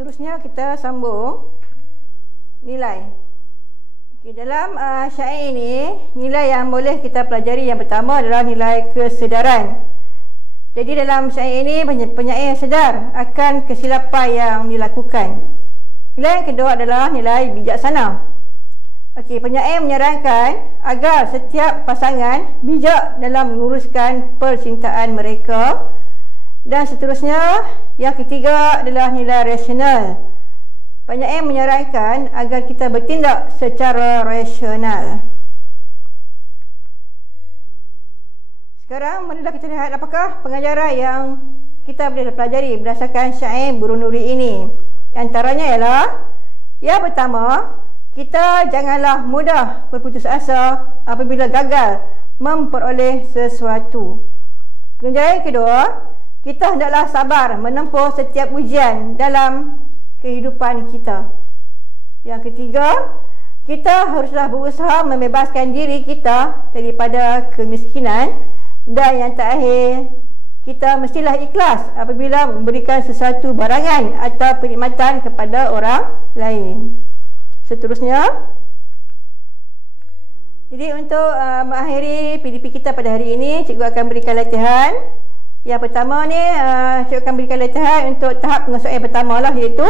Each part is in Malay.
seterusnya kita sambung nilai. Okay, dalam syair ini, nilai yang boleh kita pelajari yang pertama adalah nilai kesedaran. Jadi dalam syair ini penyair sedar akan kesilapan yang dilakukan. Nilai yang kedua adalah nilai bijaksana. Okey, penyair menyarankan agar setiap pasangan bijak dalam menguruskan percintaan mereka. Dan seterusnya, yang ketiga adalah nilai rasional. Penyair menyarankan agar kita bertindak secara rasional. Sekarang marilah kita lihat apakah pengajaran yang kita boleh pelajari berdasarkan syair Burung Nuri ini. Antaranya ialah, yang pertama, kita janganlah mudah berputus asa apabila gagal memperoleh sesuatu. Pengajaran kedua, kita hendaklah sabar menempuh setiap ujian dalam kehidupan kita. Yang ketiga, kita haruslah berusaha membebaskan diri kita daripada kemiskinan. Dan yang terakhir, kita mestilah ikhlas apabila memberikan sesuatu barangan atau perkhidmatan kepada orang lain. Seterusnya, jadi untuk mengakhiri PDP kita pada hari ini, cikgu akan berikan latihan. Yang pertama ni, cikgu akan berikan latihan untuk tahap pengesuaian pertama lah, iaitu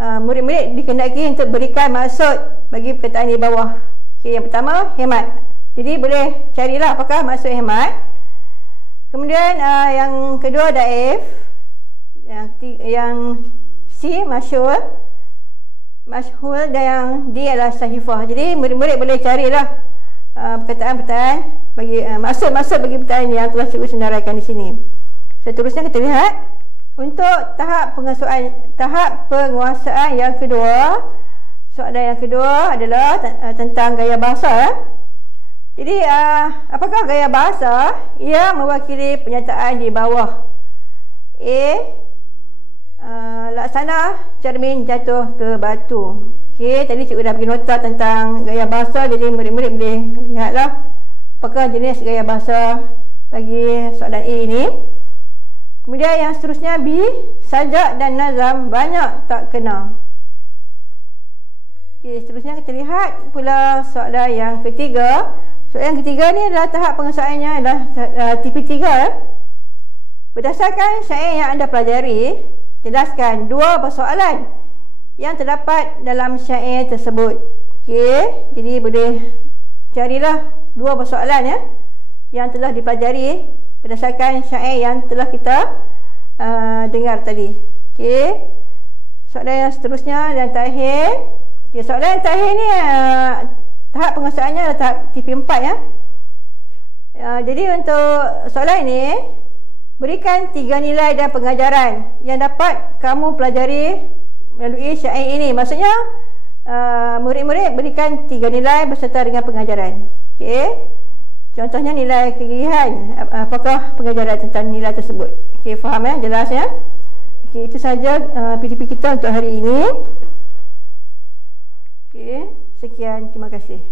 murid-murid dikehendaki untuk berikan maksud bagi perkataan di bawah. Okay, yang pertama, hemat. Jadi boleh carilah apakah maksud hemat. Kemudian yang kedua, daif. Yang C, masyhur. Dan yang D adalah sahifah. Jadi murid-murid boleh carilah perkataan-perkataan bagi maksud-maksud bagi perkataan yang telah cikgu senaraikan di sini. Seterusnya kita lihat untuk tahap penguasaan yang kedua. Soalan yang kedua adalah tentang gaya bahasa. Jadi apakah gaya bahasa? Ia mewakili pernyataan di bawah. A, laksana cermin jatuh ke batu. Okey, tadi cikgu dah bagi nota tentang gaya bahasa, jadi murid-murid boleh lihatlah apakah jenis gaya bahasa bagi soalan A ini. Kemudian yang seterusnya, B, sajak dan nazam banyak tak kena. Okey, seterusnya kita lihat pula soalan yang ketiga. Soalan yang ketiga ni adalah tahap pengesuaiannya adalah TP3. Berdasarkan syair yang anda pelajari, jelaskan dua persoalan yang terdapat dalam syair tersebut. Okey, jadi boleh carilah dua persoalan yang telah dipelajari berdasarkan syair yang telah kita dengar tadi. Okey, soalan yang seterusnya dan terakhir. Okey, soalan yang terakhir ni tahap pengesuaiannya adalah tahap TP4 ya. Jadi untuk soalan ini, berikan 3 nilai dan pengajaran yang dapat kamu pelajari melalui syair ini. Maksudnya murid-murid berikan 3 nilai berserta dengan pengajaran. Okey. Contohnya nilai kegigihan, apakah pengajaran tentang nilai tersebut. Okey, faham ya? Jelas ya? Okey, itu saja PDP kita untuk hari ini. Okey, sekian, terima kasih.